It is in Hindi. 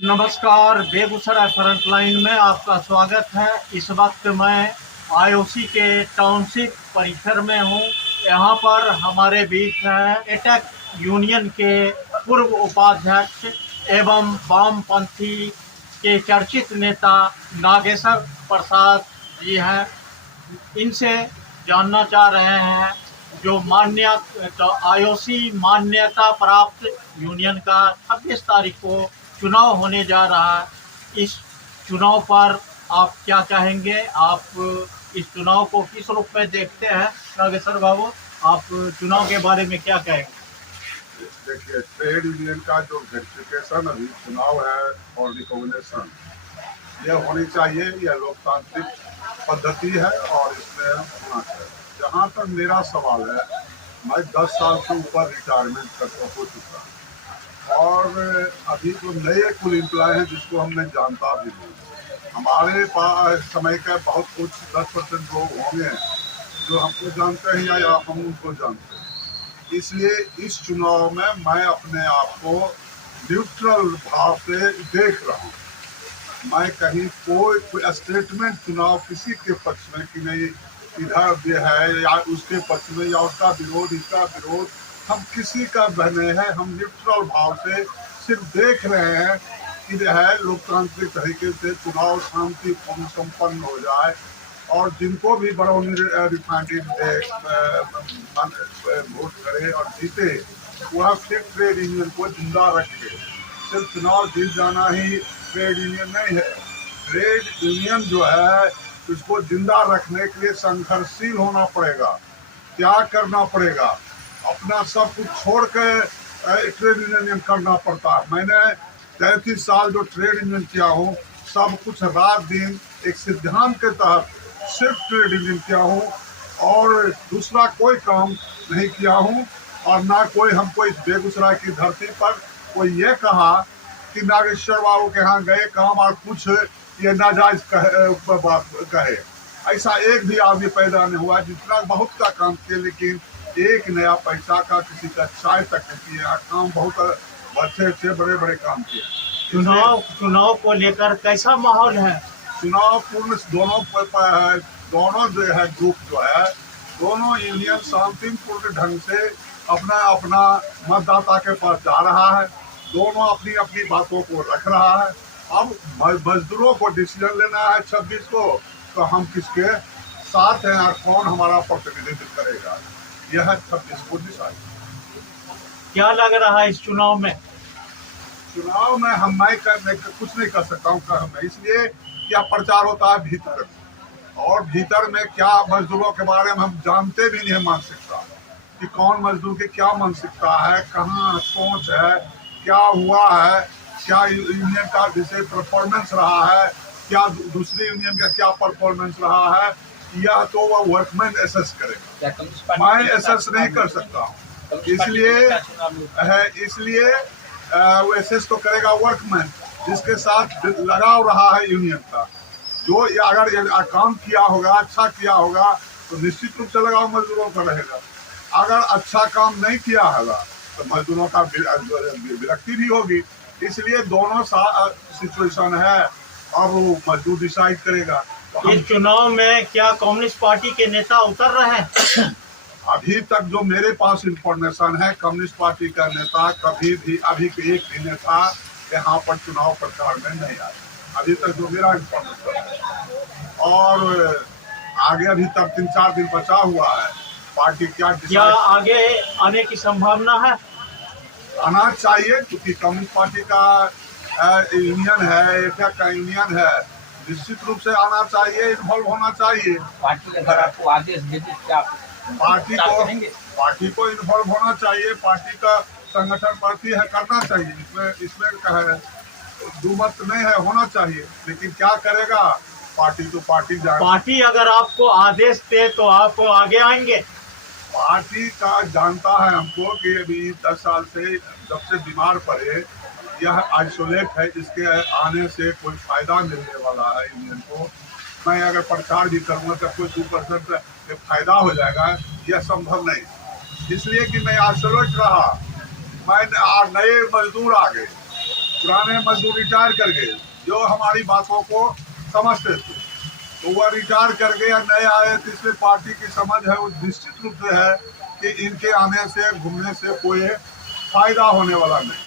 नमस्कार, बेगूसराय फ्रंटलाइन में आपका स्वागत है। इस वक्त मैं आईओसी के टाउनशिप परिसर में हूँ। यहाँ पर हमारे बीच हैं एटक यूनियन के पूर्व उपाध्यक्ष एवं वामपंथी के चर्चित नेता नागेश्वर प्रसाद जी हैं। इनसे जानना चाह रहे हैं जो आईओसी मान्यता प्राप्त यूनियन का 26 तारीख को चुनाव होने जा रहा है। इस चुनाव पर आप क्या कहेंगे? आप इस चुनाव को किस रूप में देखते हैं? नागेश्वर बाबू, आप चुनाव के बारे में क्या कहेंगे? देखिए, ट्रेड यूनियन का जो वेरिफिकेशन अभी चुनाव है और रिकॉग्निशन यह होनी चाहिए। यह लोकतांत्रिक पद्धति है और इसमें होना चाहिए। जहाँ तक मेरा सवाल है, मैं 10 साल से ऊपर रिटायरमेंट कर हो चुका और अभी जो नए कुल एम्प्लॉय हैं जिसको हमने जानता भी नहीं। हमारे पास समय का बहुत कुछ 10% लोग होंगे जो हमको जानते हैं या हम उनको जानते हैं। इसलिए इस चुनाव में मैं अपने आप को न्यूट्रल भाव से देख रहा हूँ। मैं कहीं कोई स्टेटमेंट चुनाव किसी के पक्ष में कि नहीं इधर भी है या उसके पक्ष में या उसका विरोध इसका विरोध, हम किसी का बने हैं। हम न्यूट्रल भाव से सिर्फ देख रहे हैं कि जो है लोकतांत्रिक तरीके से चुनाव शांतिपूर्ण संपन्न हो जाए और जिनको भी बरौनी रिफाइनरी वोट करे और जीते वह फिर ट्रेड यूनियन को जिंदा रखे। सिर्फ चुनाव जीत जाना ही ट्रेड यूनियन नहीं है। ट्रेड यूनियन जो है उसको जिंदा रखने के लिए संघर्षशील होना पड़ेगा। क्या करना पड़ेगा? अपना सब कुछ छोड़ के ट्रेड यूनियन करना पड़ता है। मैंने 33 साल जो ट्रेड यूनियन किया हूँ, सब कुछ रात दिन एक सिद्धांत के तहत सिर्फ ट्रेड यूनियन किया हूँ और दूसरा कोई काम नहीं किया हूँ। और ना कोई हमको इस बेगूसराय की धरती पर कोई ये कहा कि नागेश्वर बाबू के यहाँ गए काम और कुछ ये नाजायज बात कहे। ऐसा एक भी आदमी पैदा नहीं हुआ। जितना बहुत का काम किए लेकिन एक नया पैसा का किसी का चाय तक नहीं किया। काम बहुत अच्छे बड़े बड़े काम किए। चुनाव को लेकर कैसा माहौल है? चुनाव पूर्ण दोनों जो है ग्रुप जो है दोनों यूनियन शांतिपूर्ण ढंग से अपना अपना मतदाता के पास जा रहा है। दोनों अपनी अपनी बातों को रख रहा है। अब मजदूरों को डिसीजन लेना है 26 को, तो हम किसके साथ हैं और कौन हमारा प्रतिनिधित्व करेगा, यह 26 को डिसाइड। क्या लग रहा है इस चुनाव में? चुनाव में मैं कुछ नहीं कर सकता हूँ। इसलिए क्या प्रचार होता है भीतर, और भीतर में क्या मजदूरों के बारे में हम जानते भी नहीं मानसिकता कि कौन मजदूर की क्या मानसिकता है, कहाँ सोच है, क्या हुआ है, क्या यूनियन का जैसे परफॉर्मेंस रहा है, क्या दूसरी यूनियन का क्या परफॉर्मेंस रहा है, या तो वह वर्कमैन एसेस करेगा। मैं एसेस नहीं कर सकता हूँ। इसलिए वो एसेस तो करेगा वर्कमैन जिसके साथ लगाव रहा है यूनियन का। जो अगर काम किया होगा, अच्छा किया होगा, तो निश्चित रूप से लगाव मजदूरों का रहेगा। अगर अच्छा काम नहीं किया होगा तो मजदूरों का विरक्ति भी होगी। इसलिए दोनों सिचुएशन है और वो मजदूर डिसाइड करेगा। तो इस चुनाव में क्या कम्युनिस्ट पार्टी के नेता उतर रहे हैं? अभी तक जो मेरे पास इंफॉर्मेशन है, कम्युनिस्ट पार्टी का नेता कभी भी अभी एक भी नेता यहाँ पर चुनाव प्रचार में नहीं आया। अभी तक जो मेरा इंफॉर्मेशन है, और आगे अभी तक 3-4 दिन बचा हुआ है। पार्टी क्या आगे आने की संभावना है? आना चाहिए, क्योंकि कम्युनिस्ट पार्टी का यूनियन है, एटक का यूनियन है, निश्चित रूप से आना चाहिए, इन्वॉल्व होना चाहिए। पार्टी अगर आपको आदेश दे दी क्या पार्टी को इन्वॉल्व होना चाहिए। पार्टी का संगठन पार्टी है, करना चाहिए। इसमें कहे दुमत नहीं है, होना चाहिए। लेकिन क्या करेगा पार्टी, तो पार्टी अगर आपको आदेश दे तो आप आगे आएंगे? पार्टी का जानता है हमको कि अभी 10 साल से जब से बीमार पड़े, यह आइसोलेट है। इसके आने से कोई फायदा मिलने वाला है यूनियन को। मैं अगर प्रचार भी करूँगा तब कोई 2% फायदा हो जाएगा, यह संभव नहीं। इसलिए कि मैं आइसोलेट रहा, मैं नए मजदूर आ गए पुराने मजदूर रिटायर कर गए जो हमारी बातों को समझते थे, तो वह रिटायर कर गए या नए आए, तो इसलिए पार्टी की समझ है वो निश्चित रूप से है कि इनके आने से घूमने से कोई फायदा होने वाला नहीं।